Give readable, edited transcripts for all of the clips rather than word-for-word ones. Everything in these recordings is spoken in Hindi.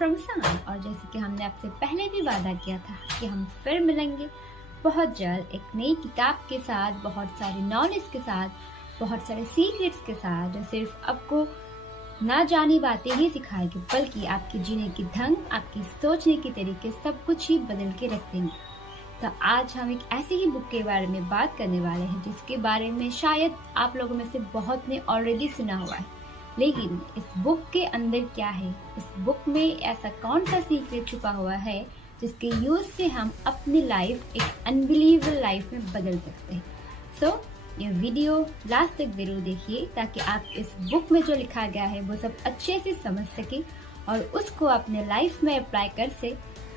फ्रमसान। और जैसे कि हमने आपसे पहले भी वादा किया था कि हम फिर मिलेंगे बहुत जल्द एक नई किताब के साथ, बहुत सारे नॉलेज के साथ, बहुत सारे सीक्रेट्स के साथ, जो सिर्फ आपको ना जानी बातें ही सिखाएगी बल्कि आपके जीने की ढंग, आपकी सोचने के तरीके सब कुछ ही बदल के रख देंगे। तो आज हम एक ऐसी ही बुक के बारे में बात करने वाले हैं जिसके बारे में शायद आप लोगों में से बहुत ने ऑलरेडी सुना हुआ है, लेकिन इस बुक के अंदर क्या है, इस बुक में ऐसा कौन सा सीक्रेट छुपा हुआ है जिसके यूज से हम अपनी लाइफ एक अनबिलीवेबल लाइफ में बदल सकते हैं। सो ये वीडियो लास्ट तक जरूर देखिए ताकि आप इस बुक में जो लिखा गया है वो सब अच्छे से समझ सके और उसको अपने लाइफ में अप्लाई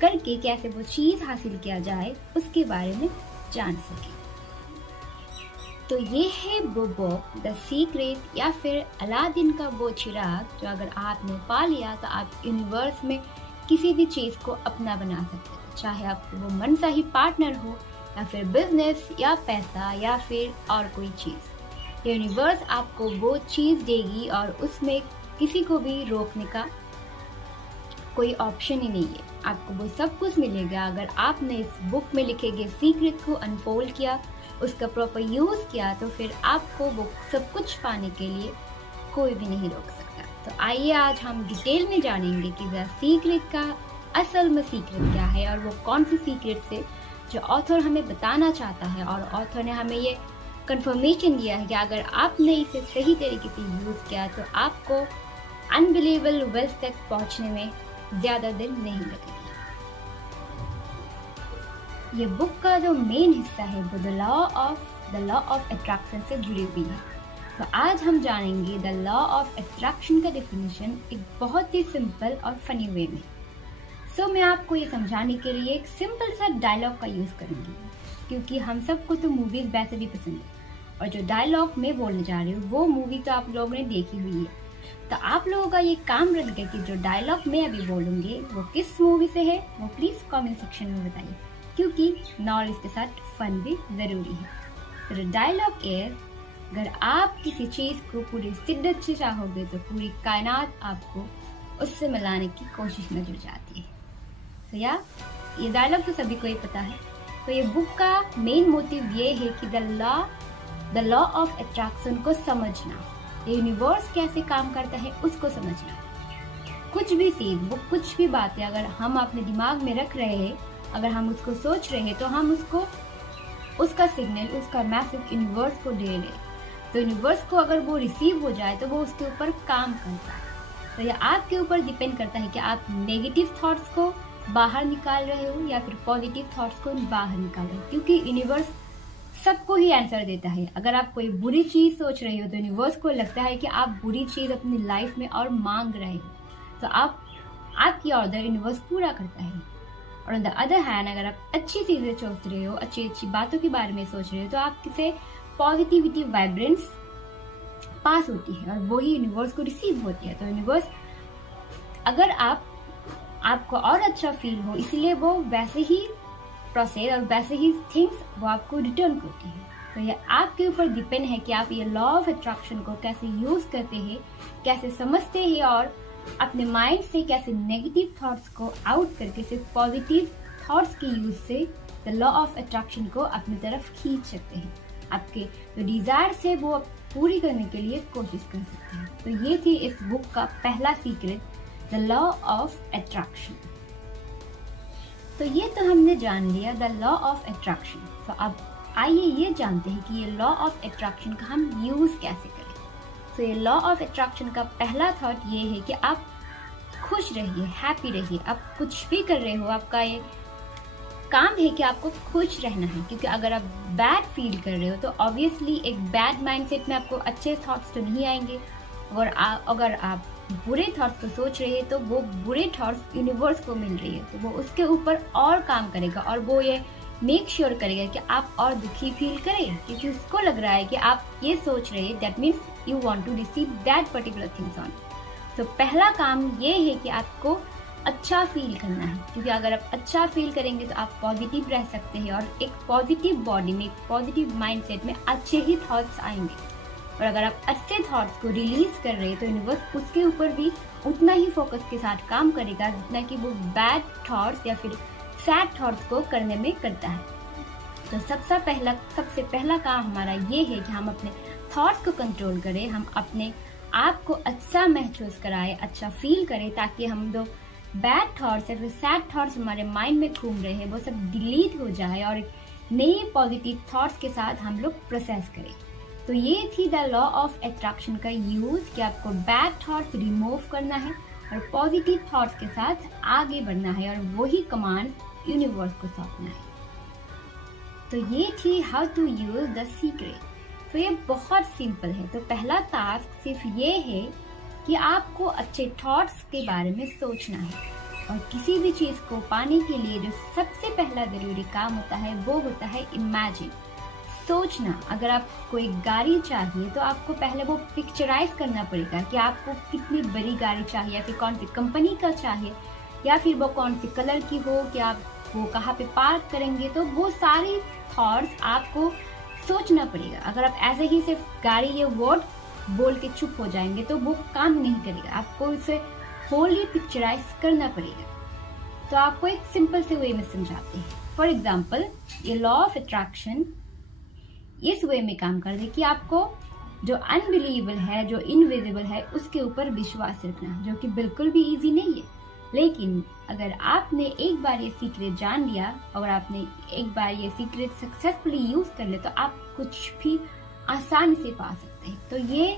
करके कैसे वो चीज हासिल किया जाए उसके बारे में जान सके। तो ये है वो बुक द सीक्रेट, या फिर अलादीन का वो चिराग जो अगर आपने पा लिया तो आप यूनिवर्स में किसी भी चीज को अपना बना सकते हो, चाहे आपको वो मनचाही पार्टनर हो या फिर बिजनेस या पैसा या फिर और कोई चीज। यूनिवर्स आपको वो चीज देगी और उसमें किसी को भी रोकने का कोई ऑप्शन ही नहीं है। आपको वो सब कुछ मिलेगा अगर आपने इस बुक में लिखे गए सीक्रेट को अनफोल्ड किया, उसका प्रॉपर यूज किया, तो फिर आपको वो सब कुछ पाने के लिए कोई भी नहीं रोक सकता। तो आइए आज हम डिटेल में जानेंगे कि द सीक्रेट का असल में सीक्रेट क्या है और वो कौन सी सीक्रेट से जो ऑथर हमें बताना चाहता है, और ऑथर ने हमें ये कंफर्मेशन दिया है कि अगर आपने इसे सही तरीके से यूज किया तो आपको अनबिलीवेबल वेल्थ तक पहुंचने में ज्यादा देर नहीं लगेगी। ये बुक का जो मेन हिस्सा है वो द लॉ ऑफ अट्रैक्शन से जुड़ी हुई है। तो आज हम जानेंगे द लॉ ऑफ अट्रैक्शन का डेफिनेशन एक बहुत ही सिंपल और फनी वे में। मैं आपको ये समझाने के लिए एक सिंपल सा डायलॉग का यूज करूंगी, क्योंकि हम सबको तो मूवीज वैसे भी पसंद है और जो डायलॉग मैं बोलने जा रही हूँ वो मूवी तो आप लोगों ने देखी हुई है। तो आप लोगों का ये काम रहेगा कि जो डायलॉग मैं अभी बोलूंगी वो किस मूवी से है वो प्लीज कमेंट सेक्शन में बताइए, क्योंकि नॉलेज के साथ फन भी जरूरी है। तो डायलॉग इज, अगर आप किसी चीज को पूरी शिद्दत से चाहोगे तो पूरी कायनात आपको उससे मिलाने की कोशिश में जुट जाती है। तो ये डायलॉग तो सभी को ही पता है। तो ये बुक का मेन मोटिव ये है कि द लॉ ऑफ अट्रैक्शन को समझना, यूनिवर्स कैसे काम करता है उसको समझना। कुछ भी चीज, वो कुछ भी बातें अगर हम अपने दिमाग में रख रहे हैं, अगर हम उसको सोच रहे हैं, तो हम उसका सिग्नल, उसका मैसेज यूनिवर्स को दे रहे। तो यूनिवर्स को अगर वो रिसीव हो जाए तो वो उसके ऊपर काम करता है। तो ये आपके ऊपर डिपेंड करता है कि आप नेगेटिव थॉट्स को बाहर निकाल रहे हो या फिर पॉजिटिव थॉट्स को बाहर निकाल रहे हो, क्योंकि यूनिवर्स सबको ही आंसर देता है। अगर आप कोई बुरी चीज सोच रहे हो तो यूनिवर्स को लगता है कि आप बुरी चीज अपनी लाइफ में और मांग रहे हो, तो आपकी ऑर्डर यूनिवर्स पूरा करता है। और ऑन द अदर हैंड, अगर आप अच्छी चीजें सोच रहे हो, अच्छी अच्छी बातों के बारे में सोच रहे हो, तो आपसे पॉजिटिविटी वाइब्रेंस पास होती है और वही यूनिवर्स को रिसीव होती है। तो यूनिवर्स, अगर आपको और अच्छा फील हो, इसलिए वो वैसे ही प्रोसेस और वैसे ही थिंग्स वो आपको रिटर्न करती है। तो ये आपके ऊपर डिपेंड है कि आप ये लॉ ऑफ अट्रैक्शन को कैसे यूज करते हैं, कैसे समझते हैं और अपने माइंड से कैसे नेगेटिव थॉट्स को आउट करके सिर्फ पॉजिटिव थॉट्स के यूज से द लॉ ऑफ अट्रैक्शन को अपनी तरफ खींच सकते हैं। आपके जो डिजायर्स है वो पूरी करने के लिए कोशिश कर सकते हैं। तो ये थी इस बुक का पहला secret, the law of attraction. तो ये तो हमने जान लिया द लॉ ऑफ अट्रैक्शन। तो अब आइए ये जानते हैं कि ये लॉ ऑफ अट्रैक्शन का हम यूज कैसे करें। तो ये लॉ ऑफ अट्रैक्शन का पहला थॉट ये है कि आप खुश रहिए, हैप्पी रहिए। आप कुछ भी कर रहे हो, आपका ये काम है कि आपको खुश रहना है, क्योंकि अगर आप बैड फील कर रहे हो तो ऑब्वियसली एक बैड माइंडसेट में आपको अच्छे थॉट्स तो नहीं आएंगे। और अगर आप बुरे थॉट्स को सोच रहे हैं तो वो बुरे थॉट्स यूनिवर्स को मिल रही है, तो वो उसके ऊपर और काम करेगा और वो ये मेक श्योर करेगा कि आप और दुखी फील करें, क्योंकि उसको लग रहा है कि आप ये सोच रहे हैं, that means you want to receive that particular things on. तो पहला काम ये है कि आपको अच्छा फील करना है, क्योंकि अगर आप अच्छा फील करेंगे तो आप पॉजिटिव रह सकते हैं और एक पॉजिटिव बॉडी में, एक पॉजिटिव माइंडसेट में अच्छे ही थॉट्स आएंगे। और अगर आप अच्छे थॉट्स को रिलीज कर रहे हैं तो यूनिवर्स उसके ऊपर भी उतना ही फोकस के साथ काम करेगा जितना कि वो बैड थॉट्स या फिर सैड थॉट्स को करने में करता है। तो सबसे पहला काम हमारा ये है कि हम अपने थॉट्स को कंट्रोल करें, हम अपने आप को अच्छा महसूस कराएं, अच्छा फील करें, ताकि हम जो बैड थॉट्स या फिर सैड थॉट्स हमारे माइंड में घूम रहे हैं वो सब डिलीट हो जाए और एक नई पॉजिटिव थॉट्स के साथ हम लोग प्रोसेस करें। तो ये थी द लॉ ऑफ अट्रैक्शन का यूज कि आपको बैड थॉट्स रिमूव करना है और पॉजिटिव थॉट्स के साथ आगे बढ़ना है और वही कमांड यूनिवर्स को सौंपना है। तो ये थी how to use the secret. तो ये बहुत सिंपल है। तो पहला टास्क सिर्फ ये है कि आपको अच्छे थॉट्स के बारे में सोचना है और किसी भी चीज को पाने के लिए जो सबसे पहला जरूरी काम होता है वो होता है इमेजिन, सोचना। अगर आपको एक गाड़ी चाहिए तो आपको पहले वो पिक्चराइज करना पड़ेगा कि आपको कितनी बड़ी गाड़ी चाहिए, फिर कौन सी कंपनी का चाहिए, या फिर वो कौन सी कलर की हो, कि आप वो कहाँ पे पार्क करेंगे। तो वो सारी थॉट्स आपको सोचना पड़ेगा। अगर आप ऐसे ही सिर्फ गाड़ी ये वर्ड बोल के चुप हो जाएंगे तो वो काम नहीं करेगा, आपको इसे होली पिक्चराइज करना पड़ेगा। तो आपको एक सिंपल से वे में समझाते हैं। फॉर एग्जाम्पल, ये लॉ ऑफ अट्रैक्शन इस वे में काम कर दे कि आपको जो अनबिलीवेबल है, जो इनविजिबल है, उसके ऊपर विश्वास रखना, जो कि बिल्कुल भी इजी नहीं है। लेकिन अगर आपने एक बार ये सीक्रेट जान लिया और आपने एक बार ये सीक्रेट सक्सेसफुली यूज कर ले तो आप कुछ भी आसानी से पा सकते हैं। तो ये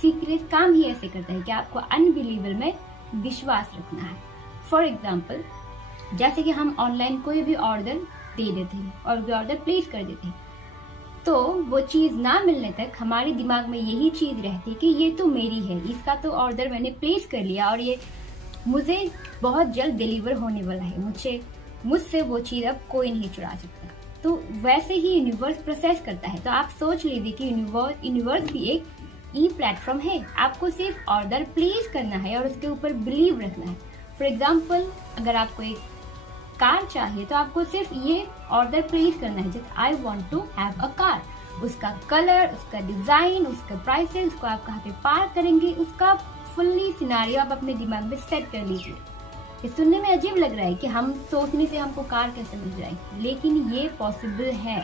सीक्रेट काम ही ऐसे करता है कि आपको अनबिलीवेबल में विश्वास रखना है। फॉर एग्जाम्पल, जैसे कि हम ऑनलाइन कोई भी ऑर्डर दे देते हैं और वो ऑर्डर प्लेस कर देते हैं, तो वो चीज ना मिलने तक हमारे दिमाग में यही चीज रहती है कि ये तो मेरी है, इसका तो ऑर्डर मैंने प्लेस कर लिया और ये मुझे बहुत जल्द डिलीवर होने वाला है, मुझसे वो चीज अब कोई नहीं चुरा सकता। तो वैसे ही यूनिवर्स प्रोसेस करता है। तो आप सोच लीजिए कि यूनिवर्स भी एक ई प्लेटफॉर्म है, आपको सिर्फ ऑर्डर प्लेस करना है और उसके ऊपर बिलीव रखना है। फॉर एग्जाम्पल, अगर आपको एक कार चाहिए तो आपको सिर्फ ये ऑर्डर प्लेस करना है, जैसे I want to have a car. उसका कलर, उसका डिजाइन, उसका प्राइसेस, उसको आप कहाँ पे पार्क करेंगे, उसका फुल्ली सिनारियो आप अपने दिमाग में सेट कर लीजिए। ये सुनने में अजीब लग रहा है कि हम सोचने से हमको कार कैसे मिल जाएगी, लेकिन ये पॉसिबल है।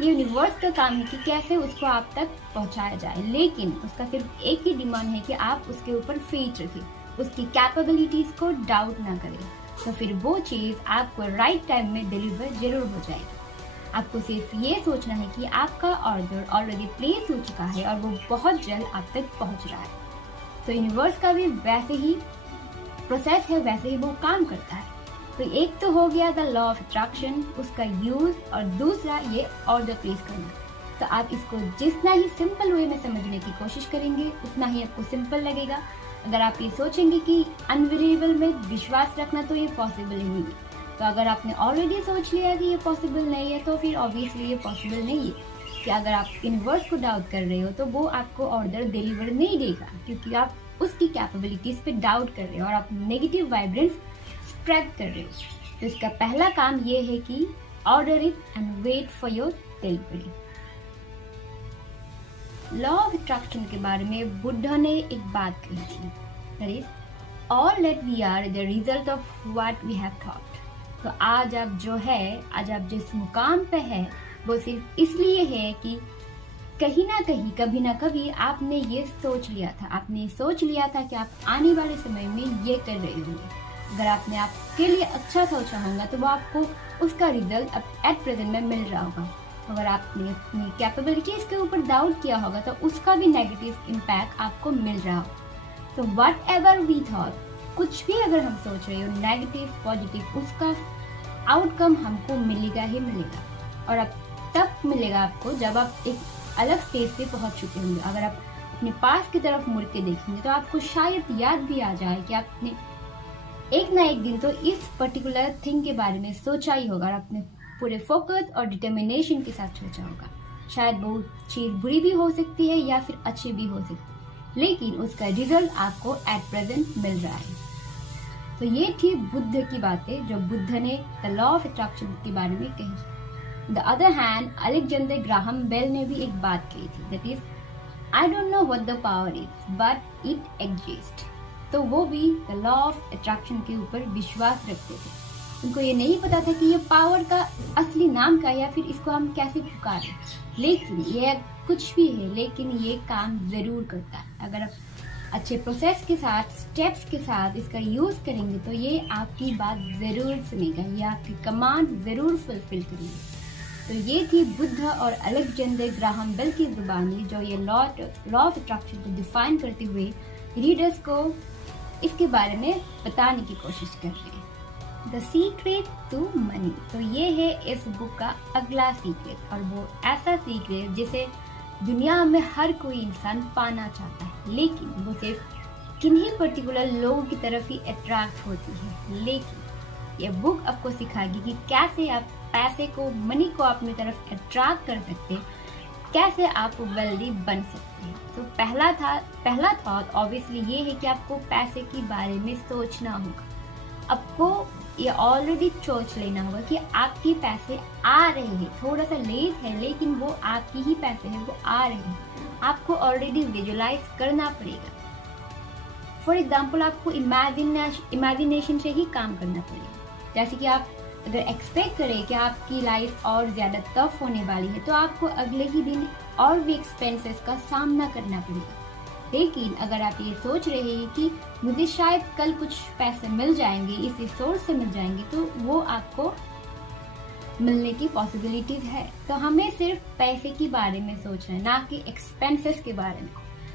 ये यूनिवर्स का काम है कि कैसे उसको आप तक पहुंचाया जाए, लेकिन उसका सिर्फ एक ही डिमांड है कि आप उसके ऊपर फेथ रखें, उसकी कैपेबिलिटीज को डाउट ना करें। तो फिर वो चीज आपको राइट टाइम में डिलीवर जरूर हो जाएगी। आपको सिर्फ ये सोचना है कि आपका ऑर्डर ऑलरेडी प्लेस हो चुका है और वो बहुत जल्द आप तक पहुंच रहा है। तो यूनिवर्स का भी वैसे ही प्रोसेस है, वैसे ही वो काम करता है। तो एक तो हो गया द लॉ ऑफ अट्रैक्शन, उसका यूज, और दूसरा ये ऑर्डर प्लेस करना। तो आप इसको जितना ही सिंपल वे में समझने की कोशिश करेंगे उतना ही आपको सिंपल लगेगा। अगर आप ये सोचेंगे कि अनबिलीवेबल में विश्वास रखना, तो ये पॉसिबल ही नहीं है। तो अगर आपने ऑलरेडी सोच लिया कि ये पॉसिबल नहीं है तो फिर ऑब्वियसली ये पॉसिबल नहीं है कि अगर आप यूनिवर्स को डाउट कर रहे हो तो वो आपको ऑर्डर डिलीवर नहीं देगा, क्योंकि आप उसकी कैपेबिलिटीज पे डाउट कर रहे हो और आप नेगेटिव वाइब्रेंस स्प्रेड कर रहे हो। तो इसका पहला काम ये है कि order it and wait for your delivery. Law of attraction के बारे में बुद्धा ने एक बात कही थी, that is all that we are the result of what we have thought. तो आज आप जो है, आज आप जिस मुकाम पे है, वो सिर्फ इसलिए है कि कहीं ना कहीं, कभी ना कभी आपने ये सोच लिया था, आपने सोच लिया था कि आप आने वाले समय में ये कर रहे होंगे। अगर आपने आपके लिए अच्छा सोचा होगा तो वो आपको उसका रिजल्ट एट प्रेजेंट में मिल रहा होगा। अगर आपने अपनी कैपेबिलिटीज के ऊपर डाउट किया होगा तो उसका भी नेगेटिव इम्पैक्ट आपको मिल रहा होगा। तो वट एवर वी थॉट, कुछ भी अगर हम सोच रहे हो, नेगेटिव पॉजिटिव, उसका आउटकम हमको मिलेगा ही मिलेगा। और अब तब मिलेगा आपको जब आप एक अलग स्टेज पे पहुंच चुके होंगे। अगर आप अपने पास की तरफ मुड़ के देखेंगे तो आपको शायद याद भी आ जाए कि आपने एक ना एक दिन तो इस पर्टिकुलर थिंग के बारे में सोचा ही होगा और अपने पूरे फोकस और डिटर्मिनेशन के साथ सोचा होगा। शायद वो चीज बुरी भी हो सकती है या फिर अच्छी भी हो सकती है, लेकिन उसका रिजल्ट आपको एट प्रेजेंट मिल रहा है। तो ये थी बुद्ध की बातें जो बुद्ध ने द लॉ ऑफ अट्रैक्शन के बारे में कही। The other hand, Alexander Graham Bell ने भी एक बात कही थी, that is I don't know what the power is but it exist. तो वो भी द लॉ ऑफ अट्रैक्शन के ऊपर विश्वास रखते थे। उनको ये नहीं पता था कि ये पावर का असली नाम क्या है या फिर इसको हम कैसे पुकारें, लेकिन ये कुछ भी है, लेकिन ये काम जरूर करता है। अगर आप अच्छे प्रोसेस के साथ, स्टेप्स के साथ इसका यूज करेंगे तो ये आपकी बात जरूर सुनेगा, ये आपकी कमांड जरूर फुलफिल करेंगे। तो ये थी बुद्ध और अलेक्जेंडर ग्राहम बेल की जुबानी, जो ये लॉ ऑफ अट्रैक्शन को डिफाइन करते हुए रीडर्स को इसके बारे में बताने की कोशिश कर रहे हैं। द सीक्रेट टू मनी, तो ये है इस बुक का अगला सीक्रेट, और वो ऐसा सीक्रेट जिसे दुनिया में हर कोई इंसान पाना चाहता है, लेकिन वो सिर्फ किन्हीं पर्टिकुलर लोगों की तरफ ही अट्रैक्ट होती है। लेकिन ये बुक आपको सिखाएगी कि कैसे आप पैसे को, मनी को अपनी तरफ अट्रैक्ट कर सकते हैं, कैसे आप वेल्दी बन सकते हैं। तो पहला थॉट ऑब्वियसली ये है कि आपको पैसे के बारे में सोचना होगा। आपको ये ऑलरेडी सोच लेना होगा कि आपके पैसे आ रहे हैं, थोड़ा सा लेट है लेकिन वो आपके ही पैसे हैं, वो आ रहे हैं। आपको ऑलरेडी विजुलाइज करना पड़ेगा। फॉर एग्जाम्पल आपको इमेजिनेशन से ही काम करना पड़ेगा। जैसे कि आप अगर एक्सपेक्ट करें कि आपकी लाइफ और ज़्यादा टफ होने वाली है तो आपको अगले ही दिन और भी एक्सपेंसेस का सामना करना पड़ेगा। लेकिन अगर आप ये सोच रहे हैं कि मुझे शायद कल कुछ पैसे मिल जाएंगे, इस रिसोर्स से मिल जाएंगे, तो वो आपको मिलने की पॉसिबिलिटीज है। तो हमें सिर्फ पैसे के बारे में सोचना है, ना कि एक्सपेंसेस के बारे में।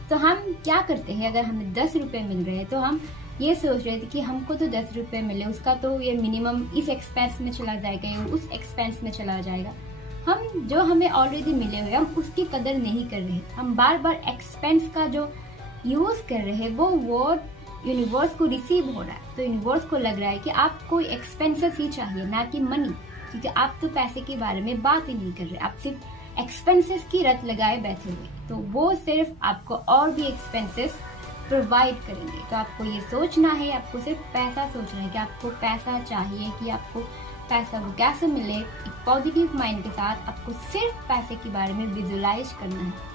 तो हम क्या करते हैं, अगर हमें 10 रुपए मिल रहे हैं तो हम ये सोच रहे थे कि हमको तो 10 रुपए मिले, उसका तो ये मिनिमम इस एक्सपेंस में चला जाएगा या उस एक्सपेंस में चला जाएगा। हम जो हमें ऑलरेडी मिले हुए हम उसकी कदर नहीं कर रहे। हम बार बार एक्सपेंस का जो यूज कर रहे हैं वो वर्ड यूनिवर्स को रिसीव हो रहा है। तो यूनिवर्स को लग रहा है कि आपको एक्सपेंसेस ही चाहिए, ना कि मनी, क्योंकि आप तो पैसे के बारे में बात ही नहीं कर रहे, आप सिर्फ एक्सपेंसेस की रट लगाए बैठे हुए। तो वो सिर्फ आपको और भी एक्सपेंसेस प्रोवाइड करेंगे। तो आपको ये सोचना है, आपको सिर्फ पैसा सोचना है कि आपको पैसा चाहिए, कि आपको पैसा वो कैसे मिले। एक पॉजिटिव माइंड के साथ आपको सिर्फ पैसे के बारे में विजुलाइज करना है।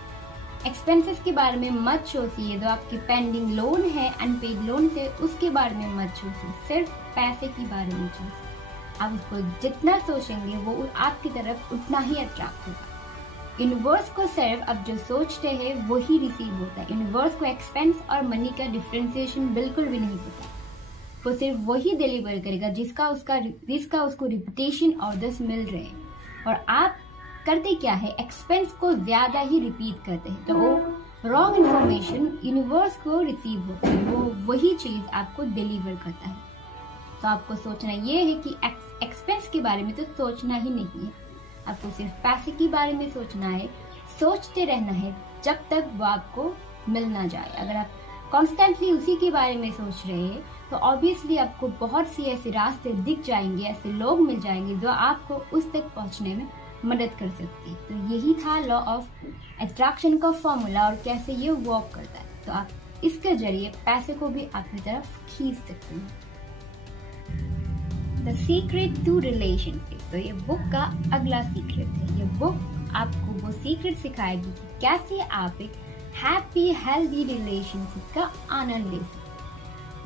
एक्सपेंसेस के बारे में मत सोचिए, जो आपकी पेंडिंग लोन है, अनपेड लोन से, उसके बारे में मत सोचिए, सिर्फ पैसे के बारे में सोचिए। आप उसको जितना सोचेंगे वो आपकी तरफ उतना ही अट्रैक्ट होगा। यूनिवर्स को सिर्फ अब जो सोचते हैं वही रिसीव होता है। यूनिवर्स को एक्सपेंस और मनी का डिफरेंशिएशन बिल्कुल भी नहीं पता। वो सिर्फ वही डिलीवर करेगा जिसका उसको रिपीटेशन ऑर्डर्स मिल रहे हैं। और आप करते क्या है, एक्सपेंस को ज्यादा ही रिपीट करते हैं, तो वो रॉन्ग इन्फॉर्मेशन यूनिवर्स को रिसीव होता है, वो वही चीज आपको डिलीवर करता है। तो आपको सोचना ये है कि एक्सपेंस के बारे में तो सोचना ही नहीं है, आपको सिर्फ पैसे के बारे में सोचना है, सोचते रहना है जब तक वो आपको मिल ना जाए। अगर आप कॉन्स्टेंटली उसी के बारे में सोच रहे हैं तो ऑब्वियसली आपको बहुत सी ऐसे रास्ते दिख जाएंगे, ऐसे लोग मिल जाएंगे जो आपको उस तक पहुंचने में मदद कर सकती है। तो यही था लॉ ऑफ अट्रैक्शन का फॉर्मूला और कैसे ये वर्क करता है। तो आप इसके जरिए पैसे को भी अपनी तरफ खींच सकते हैं। द सीक्रेट टू रिलेशनशिप, तो ये बुक का अगला सीक्रेट है। ये बुक आपको वो सीक्रेट सिखाएगी कि कैसे आप एक हैप्पी हेल्दी रिलेशनशिप का आनंद ले सकते।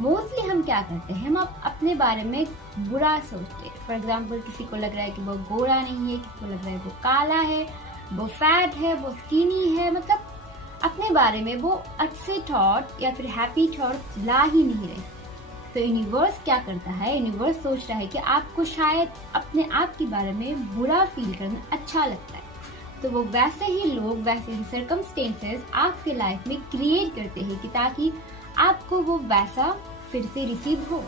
मोस्टली हम क्या करते हैं, हम अपने बारे में बुरा सोचते हैं। फॉर एग्जाम्पल किसी को लग रहा है कि वो गोरा नहीं है, किसी को लग रहा है वो काला है, वो फैट है, वो स्किनी है, मतलब अपने बारे में वो अच्छे थॉट या फिर हैप्पी थॉट ला ही नहीं रहे। तो यूनिवर्स क्या करता है, यूनिवर्स सोच रहा है कि आपको शायद अपने आप के बारे में बुरा फील करना अच्छा लगता है, तो वो वैसे ही लोग, वैसे ही सर्कमस्टेंसेस आपके लाइफ में क्रिएट करते हैं कि ताकि आपको वो वैसा फिर से रिसीव हो।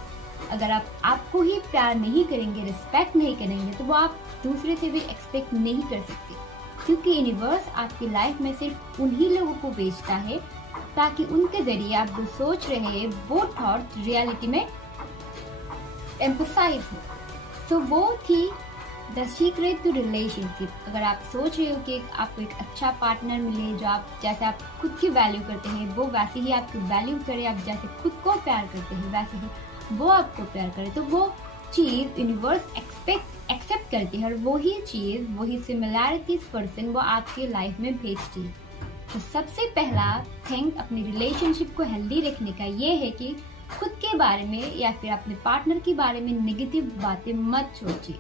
अगर आप आपको ही प्यार नहीं करेंगे, रिस्पेक्ट नहीं करेंगे, तो वो आप दूसरे से भी एक्सपेक्ट नहीं कर सकते, क्योंकि यूनिवर्स आपकी लाइफ में सिर्फ उन्हीं लोगों को भेजता है ताकि उनके जरिए आप जो सोच रहे हैं वो थॉट रियलिटी में एम्फसाइज हो। तो वो थी द सीक्रेट टू रिलेशनशिप। अगर आप सोच रहे हो कि आपको एक अच्छा पार्टनर मिले जो आप जैसे आप खुद की वैल्यू करते हैं वो वैसे ही आपकी वैल्यू करे, आप जैसे खुद को प्यार करते हैं वैसे ही वो आपको प्यार करे, तो वो चीज यूनिवर्स एक्सेप्ट करती है और वही चीज, वही सिमिलैरिटीज पर्सन वो आपके लाइफ में भेजती है। तो सबसे पहला थिंग अपनी रिलेशनशिप को हेल्दी रखने का ये है कि खुद के बारे में या फिर अपने पार्टनर के बारे में नेगेटिव बातें मत सोचिए।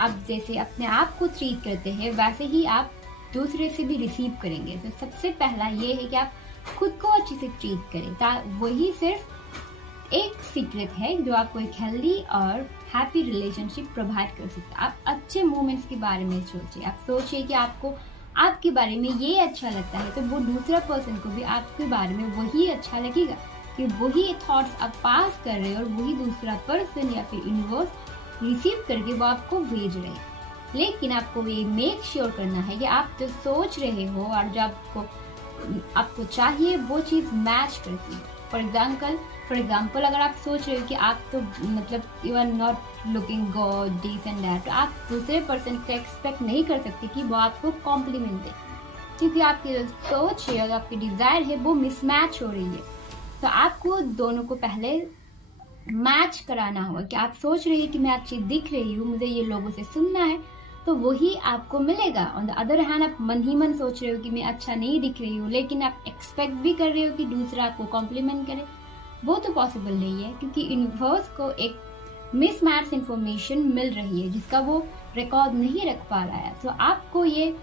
आप जैसे अपने आप को ट्रीट करते हैं वैसे ही आप दूसरे से भी रिसीव करेंगे। तो सबसे पहला ये है कि आप खुद को अच्छे से ट्रीट करें। वही सिर्फ एक सीक्रेट है जो आपको एक हेल्दी और हैप्पी रिलेशनशिप प्रोवाइड कर सकता है। आप अच्छे मोमेंट्स के बारे में सोचिए। आप सोचिए कि आपको आपके बारे में ये अच्छा लगता है तो वो दूसरा पर्सन को भी आपके बारे में वही अच्छा लगेगा कि वही थॉट्स आप पास कर रहे हो और वही दूसरा पर्सन या फिर यूनिवर्स रिसीव करके वो आपको भेज रहे हैं। लेकिन आपको ये मेक श्योर करना है कि आप जो सोच रहे हो और जो आपको चाहिए वो चीज़ मैच करती है। फॉर एग्जाम्पल अगर आप सोच रहे हो कि आप तो मतलब you are not looking good this and that, तो आप दूसरे पर्सन से एक्सपेक्ट नहीं कर सकते कि वो आपको कॉम्प्लीमेंट दे, क्योंकि आपकी जो सोच है और आपकी डिज़ायर है वो मिसमैच हो रही है। तो आपको दोनों को पहले मैच कराना होगा कि आप सोच रहे हैं कि मैं अच्छी दिख रही हूँ, मुझे ये लोगों से सुनना है, तो वही आपको मिलेगा। ऑन द अदर हैंड आप मन ही मन सोच रहे हो कि मैं अच्छा नहीं दिख रही हूँ, लेकिन आप एक्सपेक्ट भी कर रहे हो कि दूसरा आपको कॉम्प्लीमेंट करे, वो तो पॉसिबल नहीं है, क्योंकि यूनिवर्स को एक मिसमैच इंफॉर्मेशन मिल रही है जिसका वो रिकॉर्ड नहीं रख पा रहा है। तो आपको ये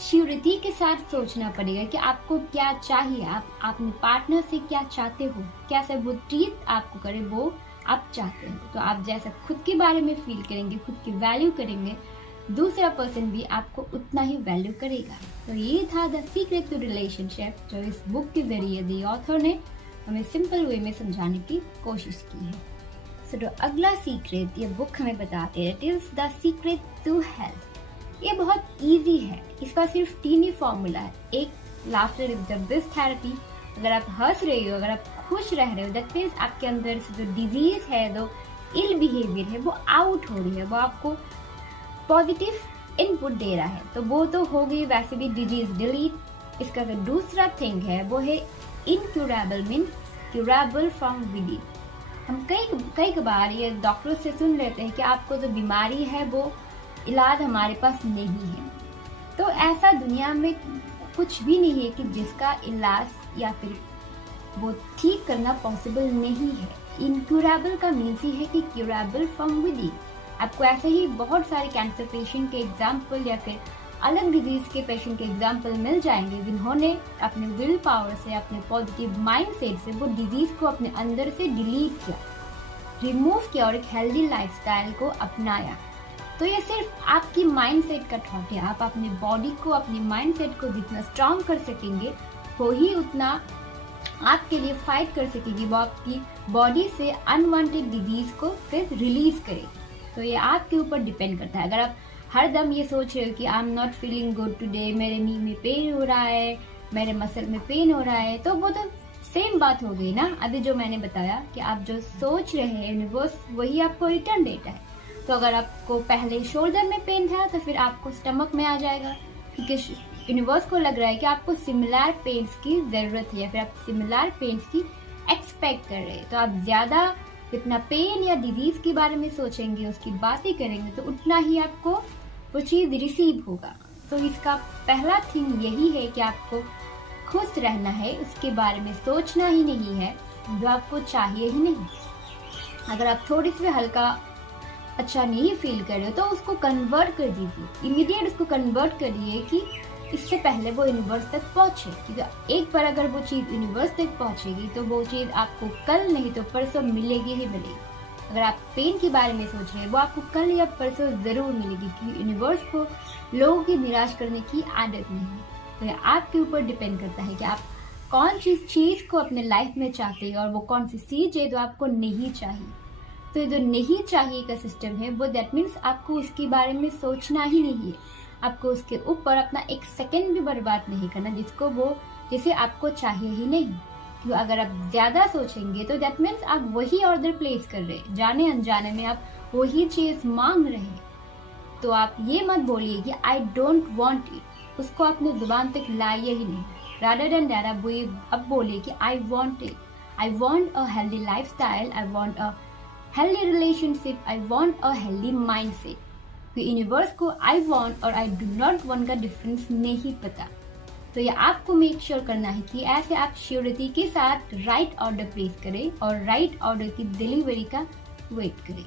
श्योरिटी के साथ सोचना पड़ेगा कि आपको क्या चाहिए, आप अपने पार्टनर से क्या चाहते हो, क्या सब वो ट्रीट आपको करे वो आप चाहते हो। तो आप जैसा खुद के बारे में फील करेंगे, खुद की वैल्यू करेंगे, दूसरा पर्सन भी आपको उतना ही वैल्यू करेगा। तो ये था द सीक्रेट टू रिलेशनशिप जो इस बुक के जरिए दी ऑथर ने हमें सिंपल वे में समझाने की कोशिश की है। सो जो अगला सीक्रेट ये बुक हमें बताते हैं, it is the secret to health. ये बहुत इजी है, इसका सिर्फ 3 ही फॉर्मूला है। एक, laughter is the best therapy. अगर आप हंस रहे हो, अगर आप खुश रह रहे हो, दैट मीन्स आपके अंदर से जो डिजीज है, जो इल बिहेवियर है वो आउट हो रही है, वो आपको पॉजिटिव इनपुट दे रहा है। तो वो तो हो गई वैसे भी डिजीज डिलीट। इसका जो दूसरा थिंग है वो है incurable, means curable from within. हम कई बार ये डॉक्टर से सुन लेते हैं कि आपको जो बीमारी है वो इलाज हमारे पास नहीं है। तो ऐसा दुनिया में कुछ भी नहीं है कि जिसका इलाज या फिर वो ठीक करना पॉसिबल नहीं है। इनक्यूरेबल का मीन्स ही है कि क्यूरेबल फ्रॉम विदिन। आपको ऐसे ही बहुत सारे कैंसर पेशेंट के एग्जाम्पल या फिर अलग डिजीज के पेशेंट के एग्जाम्पल मिल जाएंगे जिन्होंने अपने विल पावर से, अपने पॉजिटिव माइंड सेट से वो डिजीज को अपने अंदर से डिलीट किया, रिमूव किया और एक हेल्दी लाइफस्टाइल को अपनाया। तो ये सिर्फ आपकी माइंड सेट का थॉट है। आप अपने बॉडी को, अपने माइंड सेट को जितना स्ट्रांग कर सकेंगे वो ही उतना आपके लिए फाइट कर सकेगी, वो आपकी बॉडी से अनवांटेड डिजीज को फिर रिलीज करे। तो ये आपके ऊपर डिपेंड करता है। अगर आप हर दम ये सोच रहे हो कि I am not feeling good today, मेरे नी में पेन हो रहा है, मेरे मसल में पेन हो रहा है, तो वो तो सेम बात हो गई ना अभी जो मैंने बताया कि आप जो सोच रहे हैं यूनिवर्स वही आपको रिटर्न देता है। तो अगर आपको पहले शोल्डर में पेन था तो फिर आपको स्टमक में आ जाएगा, क्योंकि यूनिवर्स को लग रहा है कि आपको सिमिलर पेन्स की जरूरत है या फिर आप सिमिलर पेन्स की एक्सपेक्ट कर रहे हैं। तो आप ज्यादा जितना पेन या डिजीज के बारे में सोचेंगे, उसकी बातें करेंगे, तो उतना ही आपको वो चीज रिसीव होगा। तो इसका पहला थिंग यही है कि आपको खुश रहना है, उसके बारे में सोचना ही नहीं है जो आपको चाहिए ही नहीं। अगर आप थोड़ी सी हल्का अच्छा नहीं फील कर रहे हो तो उसको कन्वर्ट कर दीजिए, इमीडिएट उसको कन्वर्ट करिए कि इससे पहले वो यूनिवर्स तक पहुंचे। क्योंकि एक बार अगर वो चीज यूनिवर्स तक पहुंचेगी तो वो चीज आपको कल नहीं तो परसों मिलेगी ही मिलेगी। अगर आप पेन के बारे में सोच रहे हैं वो आपको कल या परसों जरूर मिलेगी, क्योंकि यूनिवर्स को लोगों की निराश करने की आदत नहीं है। तो ये आपके ऊपर डिपेंड करता है कि आप कौन सी चीज को अपने लाइफ में चाहते हैं और वो कौन सी चीज है जो आपको नहीं चाहिए। तो ये जो नहीं चाहिए का सिस्टम है वो दैट मीन्स आपको उसके बारे में सोचना ही नहीं है। आपको उसके ऊपर अपना एक सेकंड भी बर्बाद नहीं करना जिसे आपको चाहिए ही नहीं। क्यों अगर आप ज्यादा सोचेंगे तो दैट मीन्स आप वही ऑर्डर प्लेस कर रहे हैं, जाने अनजाने में आप वही चीज मांग रहे हैं। तो आप ये मत बोलिए कि आई डोंट वांट इट, उसको अपने जुबान तक लाइए ही नहीं। रादर देन दैट आप अब बोलिए कि I want it, I want a healthy lifestyle, I want a healthy relationship, I want a healthy mindset. Universe को आई वांट और आई डू नॉट वांट का डिफरेंस नहीं पता। तो ये आपको मेक श्योर करना है कि ऐसे आप श्योरिटी के साथ राइट ऑर्डर प्लेस करें और राइट ऑर्डर की डिलीवरी का वेट करें।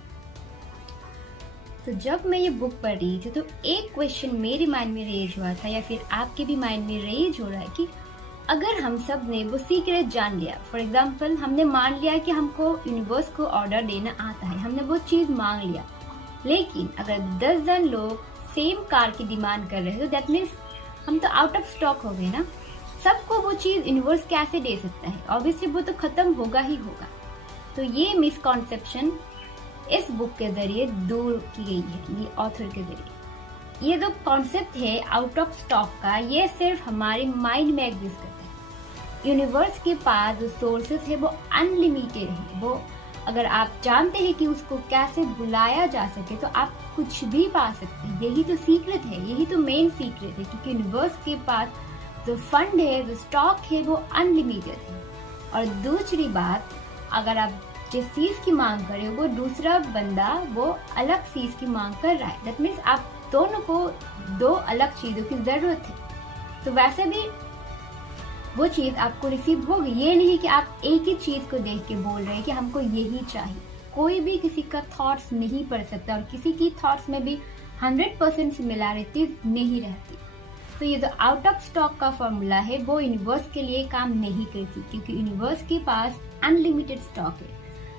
तो जब मैं ये बुक पढ़ रही थी तो एक क्वेश्चन मेरे माइंड में रेज हुआ था, या फिर आपके भी माइंड में रेज हो रहा है कि अगर हम सब ने वो सीक्रेट जान लिया, फॉर एग्जाम्पल हमने मान लिया कि हमको यूनिवर्स को ऑर्डर देना आता है, हमने वो चीज़ मांग लिया, लेकिन अगर 10 जन लोग सेम कार की डिमांड कर रहे हैं तो दैट मीन्स हम तो आउट ऑफ स्टॉक हो गए ना। सबको वो चीज़ यूनिवर्स कैसे दे सकता है? ऑब्वियसली वो तो खत्म होगा ही होगा। तो ये मिसकॉन्सेप्शन इस बुक के जरिए दूर की गई है, ये ऑथर के जरिए। ये जो कॉन्सेप्ट है आउट ऑफ स्टॉक का, ये सिर्फ हमारे माइंड में एग्जिस्ट करता है। यूनिवर्स के पास जो सोर्सेस है वो अनलिमिटेड है। वो अगर आप जानते हैं कि उसको कैसे बुलाया जा सके तो आप कुछ भी पा सकते हैं। यही तो सीक्रेट है, यही तो मेन सीक्रेट है, क्योंकि यूनिवर्स के पास जो फंड है, जो स्टॉक है, वो अनलिमिटेड है। और दूसरी बात, अगर आप जिस चीज की मांग कर रहे हो वो दूसरा बंदा वो अलग चीज की मांग कर रहा है, दैट मीन्स आप दोनों को दो अलग चीजों की जरूरत है, तो वैसे भी वो चीज आपको रिसीव होगी। ये नहीं कि आप एक ही चीज को देख के बोल रहे हैं कि हमको यही चाहिए। कोई भी किसी का थॉट्स नहीं पढ़ सकता और किसी की थॉट्स में भी 100% सिमिलैरिटीज नहीं रहती। तो ये जो आउट ऑफ स्टॉक का फॉर्मूला है वो यूनिवर्स के लिए काम नहीं करती, क्योंकि यूनिवर्स के पास अनलिमिटेड स्टॉक है।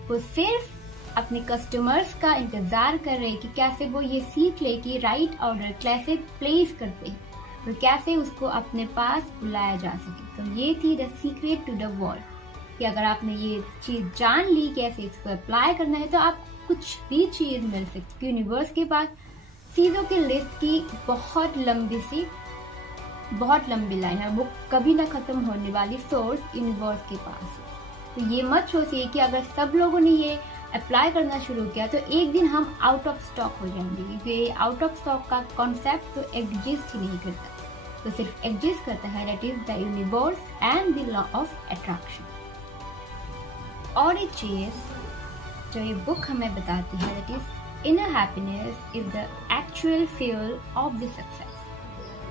वो सिर्फ अपने कस्टमर्स का इंतजार कर रहे हैं कि कैसे वो ये सीख ले कि राइट ऑर्डर कैसे प्लेस करते हैं, तो कैसे उसको अपने पास बुलाया जा सके। तो ये थी the secret to the world, कि अगर आपने ये चीज जान ली कैसे इसको अप्लाई करना है तो आप कुछ भी चीज मिल सकती है। यूनिवर्स के पास चीजों की लिस्ट की बहुत लंबी लाइन है, वो कभी ना खत्म होने वाली सोर्स यूनिवर्स के पास है। तो ये मत सोचिए कि अगर सब लोगों ने ये अप्लाई करना शुरू किया तो एक दिन हम आउट ऑफ स्टॉक हो जाएंगे, क्योंकि आउट ऑफ स्टॉक का कॉन्सेप्ट तो एग्जिस्ट ही नहीं करता। तो सिर्फ एग्जिस्ट करता है that is the universe and the law of attraction. और एक चीज जो ये बुक हमें बताती है that is inner happiness is the actual fuel of the success.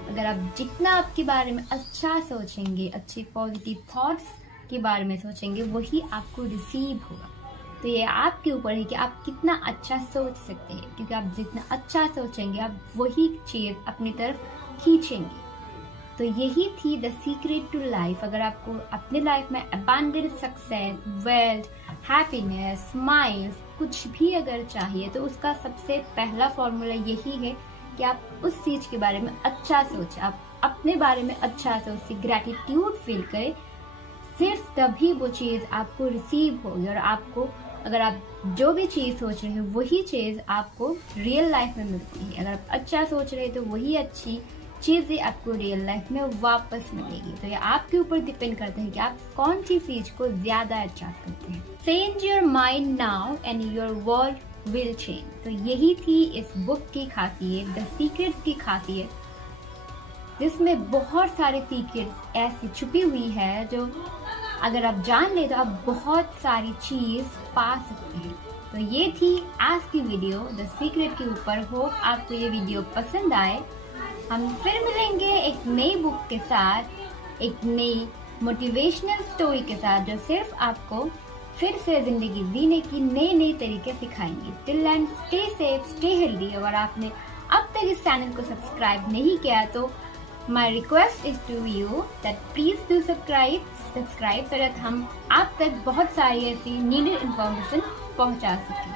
अगर आप जितना आपके बारे में अच्छा सोचेंगे, अच्छे पॉजिटिव थॉट्स के बारे में सोचेंगे, वही आपको रिसीव होगा। तो ये आपके ऊपर है कि आप कितना अच्छा सोच सकते हैं, क्योंकि आप जितना अच्छा सोचेंगे आप वही चीज अपनी तरफ खींचेंगे। तो यही थी द सीक्रेट टू लाइफ। अगर आपको अपने लाइफ में abundance, success, wealth, happiness, smiles कुछ भी अगर चाहिए तो उसका सबसे पहला फॉर्मूला यही है कि आप उस चीज के बारे में अच्छा सोचें, आप अपने बारे में अच्छा सोचें, ग्रैटिट्यूड फील करें। सिर्फ तभी वो चीज आपको रिसीव होगी और आपको, अगर आप जो भी चीज सोच रहे हो वही चीज आपको रियल लाइफ में मिलती है। अगर आप अच्छा सोच रहे हो तो वही अच्छी चीजें आपको रियल लाइफ में वापस मिलेगी। तो ये आपके ऊपर डिपेंड करता है कि आप कौन सी चीज को ज्यादा अट्रैक्ट करते हैं। Change your mind now and your world will change. तो यही थी इस बुक की खासियत, द सीक्रेट्स की खासियत, जिसमें बहुत सारे सीक्रेट्स ऐसी छुपी हुई है जो अगर आप जान ले तो आप बहुत सारी चीज पा सकते हैं। तो ये थी आज की वीडियो द सीक्रेट के ऊपर। होप आपको ये वीडियो पसंद आए। हम फिर मिलेंगे एक नई बुक के साथ, एक नई मोटिवेशनल स्टोरी के साथ, जो सिर्फ आपको फिर से जिंदगी जीने की नए तरीके सिखाएंगे। Till then stay safe, stay healthy. अगर आपने अब तक इस चैनल को सब्सक्राइब नहीं किया तो my request is to you that please do subscribe so that हम आप तक बहुत सारी ऐसी नीडेड इंफॉर्मेशन पहुंचा सकें।